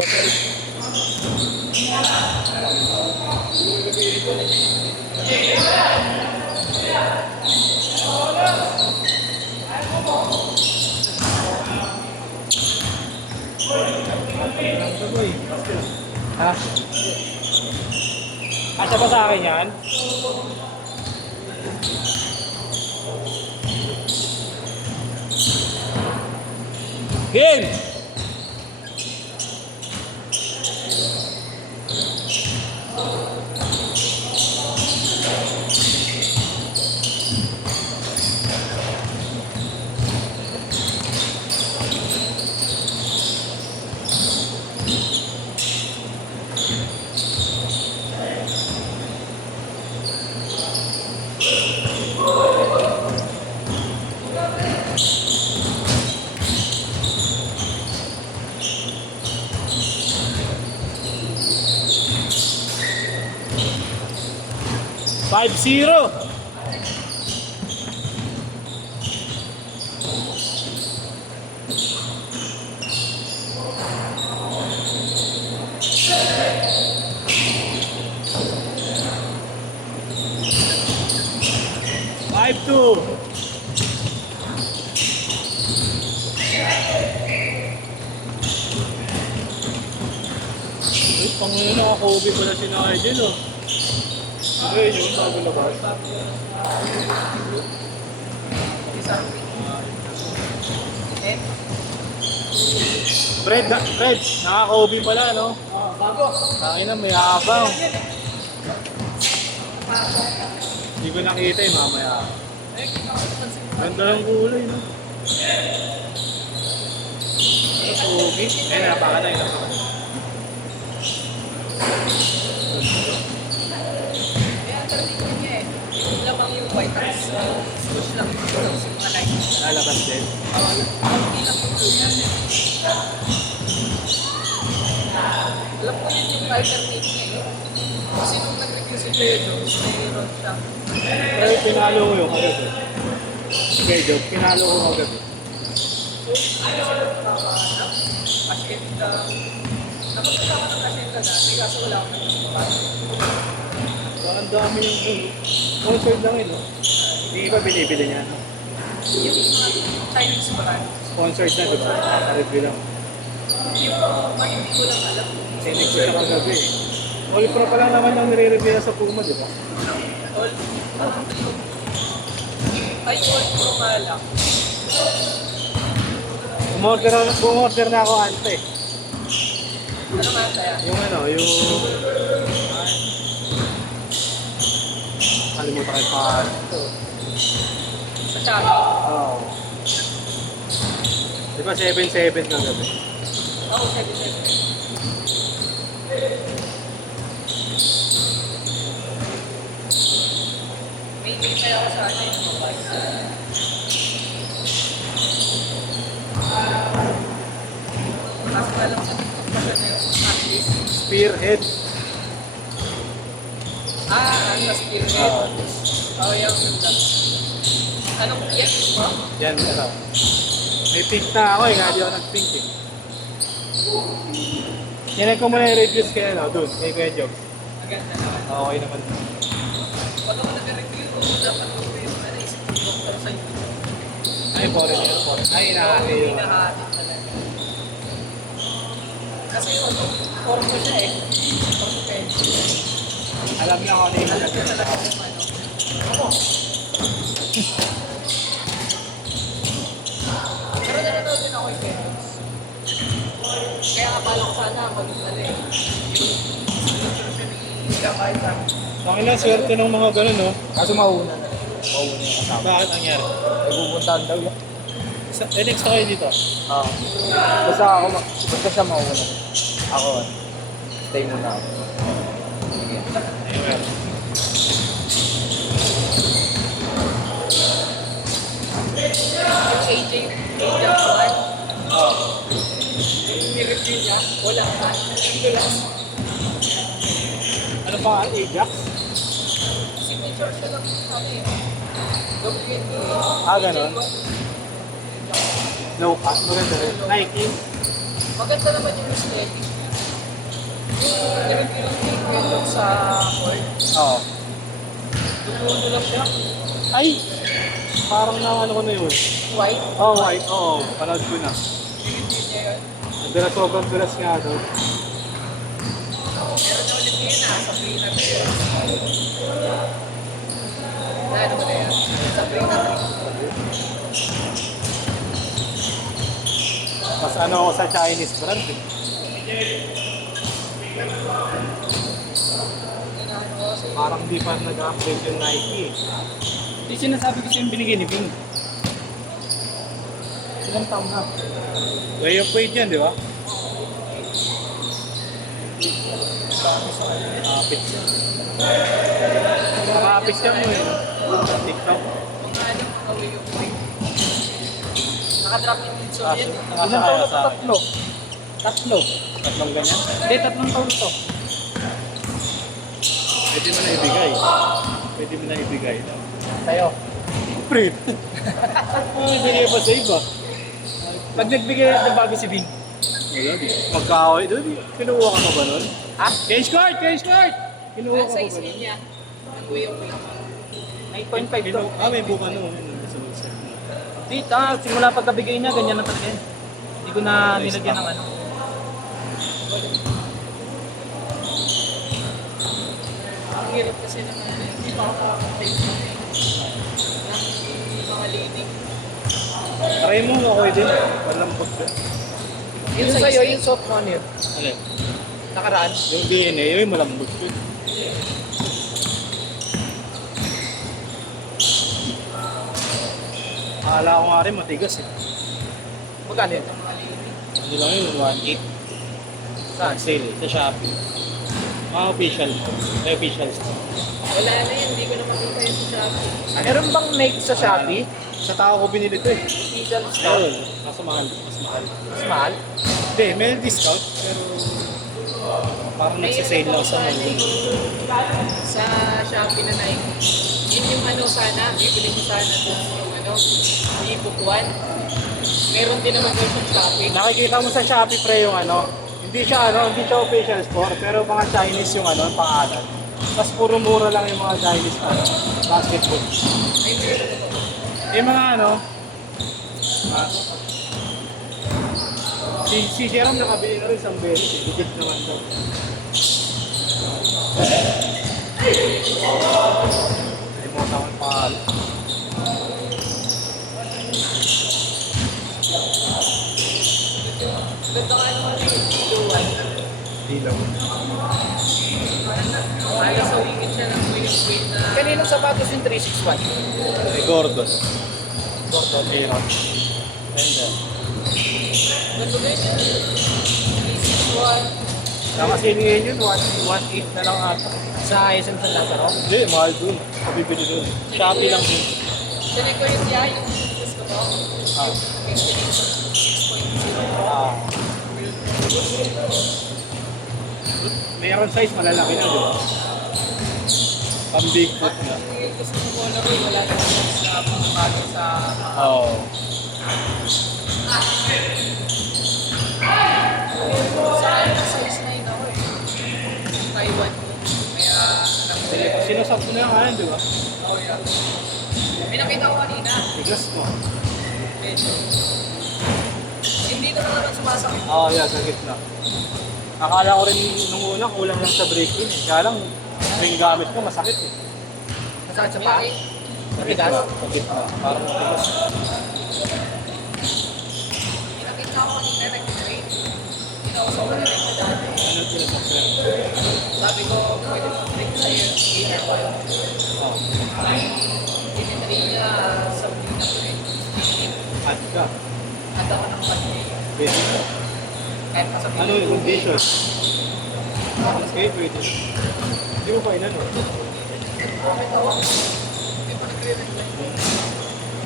Ha? Asa ba sa akin yan? Game! Five zero. Five two. Ay, panginoon, naka-COVID pala si Nigel, oh. Okay, yung bago na ba? Fred, naka-COVID pala, no? Bago. Akin na, may habang. Hindi ko nakita eh, mamaya. Ganda ng kulay, no? COVID? Ayun, napakatay na. Lamang yung white rice. Push lang yung mga light. Lalabas din. Alam ko yun yung alternate niya eh. Kasi nung nag-review si Pedro, mayroon siya. Pero pinalo ko yung kagabi. Okay, joke. Pinalo ko kagabi. So, ano sila nakakahanap? Asyenda. Nakapagkama ng asyenda dati, kaso wala akong nagpapasok. Parang dami yung sponsored lang yun, no? Hindi ba binibili niya? Yung mga Chinese brand. Sponsored na, diba? Naka-review lang. Yung mga hindi ko lang alam. Sinig ko siya kagabi eh. All Pro pa lang naman ang nire-review na sa Puma, diba? All ay all pro nga lang. Umorder na ako ante. Ano nga kaya? Yung ano, yung... Kalimutan kayo pa. Sa Shopee. Oo. Diba 7-7 kagabi? Oo, 7-7. May kaya ako sa akin yung mobile. Kaso nga lang sa TikTok pa siya na yung artist. Spearhead. Ano, Spearhead. Oo, yung ganda. Anong yan mo? Yan, ano. May pink na ako eh, nga di ako nag-pink eh. Yan ko muna yung reviews kaya ano, dun, kay Kuya Jobs. Maganda naman. Okay naman. Pag ako nag-review, dapat ko yung naisip ko doktor sa YouTube. Ay, foreigner. Ay, inahati yun. Hinahati talaga. Kasi yung form ko siya eh. Orthopedic. Alam niya ako ano yung Alam maganda ko talaga ako. kung ano. Ako. Pero nanonood din ako yung Kenos. Kaya akala ko sana maging ano eh. Yung siya ni Gabay sa Ang ilang swerte ng mga ganun, no? Kaso mauna na. Mauna yung kasama. Bakit nangyari? Ay pupuntahan daw yan. Next na kayo dito. Oo. Basta siya mauna. Ako, stay muna ako. Ayun. yung AJ Jackson. Oh. Yung review niya, wala na. Ito lang. Ano pa? Ajax? Signature siya lang sabi eh. WNBA. Ganon. Low cut. Maganda rin. Nike. Maganda naman yung aesthetic niya. Nag-iwan sa court. Oo. Tumulo lang siya. Ay! Parang na ano ko na yun. White. Oh, white. Oo, panood ko na. Hindi niya yun. Ang sobrang dulas nga doon. Meron na ulit yun sa free na yun. Ano ba na yan? Sa free na Mas ano ako sa Chinese brand eh. Parang di pa nag-update yung Nike eh. Hindi sinasabi ko siya yung binigay ni Ping. Ilang taon na? Way of weight yan, di ba? Kapit siya. Nakapit siya mo eh. TikTok. mga ano, mga way of way. Nakadrop in so Ah, yan. Ilang taon na to? Tatlo. Tatlo. Tatlong ganyan? Hindi, 3 taon to. Pwede mo na ibigay. Pwede mo na ibigay daw. Sa'yo. Pre! Hindi pa sa iba. Pag nagbigay ng bago si Bing. Wala di. Magkaaway doon. Kinuha ka pa ba nun? Ha? Cage court! Cage court! Kinuha Ang ka pa ba size nun? niya. Ang way of way. 9.5 to. May buka nun. Hindi, simula pagkabigay niya, ganyan na talaga yan. Hindi ko na nilagyan ng ano. Ang hirap kasi naman. Hindi pa ako makakapit ng mga leading. Try mo ako din. Palambot ka. Yung sa'yo, yung soft money, Ano? nakaraan. Yung DNA, yung malambot ko. Akala ko nga rin matigas eh. Magkano yun? Ano lang yun, 1.8. Saan? Sale eh, sa Shopee. Mga official mo. May official store. Wala na yan. Hindi ko na makita yun sa Shopee. Meron bang make sa Shopee? Sa tao ko binili ito eh. Official stock? Ayun, kaso mahal. Mas mahal. Mas mahal? Hindi, may discount. Pero parang nagsisale lang sa ano, mga. sa Shopee na Nike. Yun yung ano sana, bibili ko sana doon yung ano, e-book 1. Meron din naman doon sa Shopee. Nakikita mo sa Shopee pre yung ano, hindi siya official store, pero mga Chinese yung ano, pangalan. Tapos puro mura lang yung mga Chinese ano, basketball. Ay, meron. Yung mga ano, si Jerome nakabili na rin isang beses, legit naman daw. Limutan ko yung pangalan. Ganda ka naman yung e-book 1. Dilaw. Kaya sa weekend siya ng weight na... Kaninong sapatos yung 361? May Gordon. Gordon. Aaron. Ganda. Ganda din yun. 361. Nakasingin yun, 1.8 na lang ata. Sa SM San Lazaro? Hindi, mahal dun. Kabibili dun. Shopee lang dun. Sanay ko yung TI, yung gusto ko. Ah. Yung 6.0. Ah. Mayroon size malalaki na, di ba? Pang big foot na. Yung gusto ko mo lang wala naman sa mga bagay sa... Oo. Sa size 9 ako eh. Taiwan ko. Kaya alam ko. Sinasab ko na yung kain, di ba? Oh, yeah. May nakita ko kanina. Tigas mo. Medyo. Hindi na naman sumasakit. Oo, yeah, sa gitna. Akala ko rin nung una, kulang lang sa break-in. Eh. Kaya lang, yung gamit ko masakit eh. Masakit sa paa? Matigas? Sa gitna. Parang matigas. May nakita ko kanina nag-train. Kinausap ko na rin sa dati. Ano tinasab ko yan? Sabi ko, pwede mag-train sa'yo. Gainer ko yun. Oo. Tinitrain niya sa Pilipinas ko eh. At ka. At ako ng pag-train. Pwede ka. Kahit pa sa Ano yung condition? Okay, pwede. Hindi mo pa inano. Bakit ako? Hindi pa nagre-resign.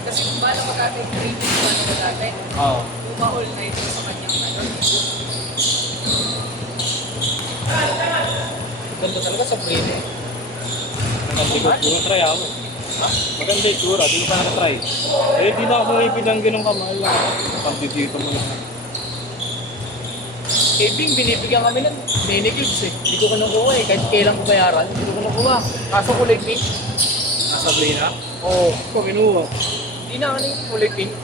Kasi kung paano magkaka-train ko paano magkaka Oo. umahol na ito sa kanyang ano. Ganda talaga sa frame. Maganda yung puro try ako. Ha? Maganda yung tsura, di ko pa nakatry. Eh, di na ako malipid ng ganong kamahal lang. Pag dito mo lang. Kay Bing, binibigyan kami ng mini cubes eh. Hindi ko kinukuha eh. Kahit kailan ko bayaran, hindi ko kinukuha. Kaso kulay pink. Nasa Sabrina. Oo. Ito, kinuha. Hindi na ano yung kulay pink.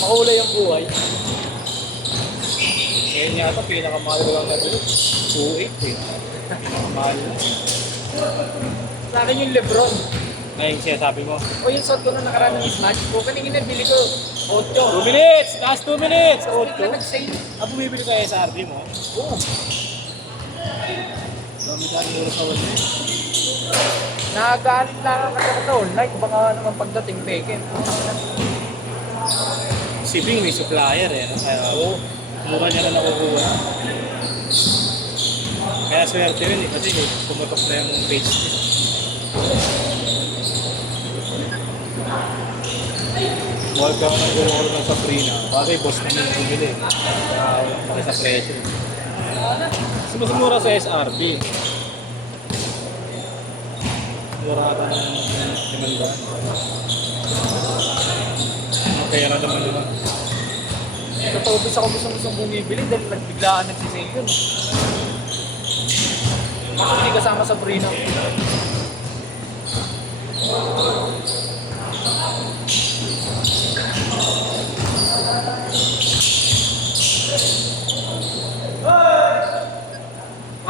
Makulay ang buhay. Ngayon yata, pinakamahal ko lang na dito. 2.8 eh. Mahal na. Sa akin yung Lebron. Ngayon siya sabi mo. O yung shot ko na nakaraan ng mismatch ko, kanina nabili ko 8. 2 minutes! Last 2 minutes! Bakit 8. na nag-sale? Bumibili ka SRB mo? Oo. Dami-dami oras sa wala. Nagalit lang ako kasi sa online. Baka naman pagdating peke. Si Bing may supplier eh. No? Kaya mura niya na nakukuha. Kaya swerte yun eh. Kasi pumatok na yung page niya. Mahal ka ng gulong ng Sabrina. Bagay, boss namin yung bumili. Kaya walang paki sa presyo. Mas mas mura sa SRB. Mura ata ng 500. Ang pera naman naman. Totoo bis ako gusto bumibili dahil nagbiglaan nagsisale yun. Hindi kasama sa Brina.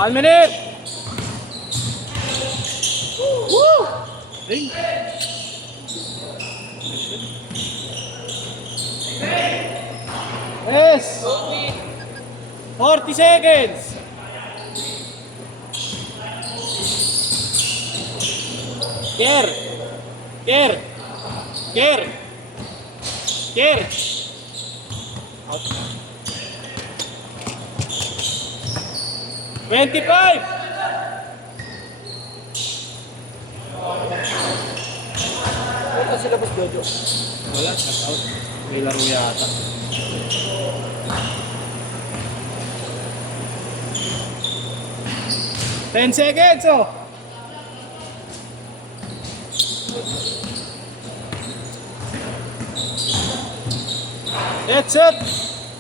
One minute! Woo! Hey! Yes! 40 seconds! Care! Care! Care! Care! Out. 25! Ito sila Boss Jojo. Wala, shut out. May laro yata. Ten seconds, oh! That's it!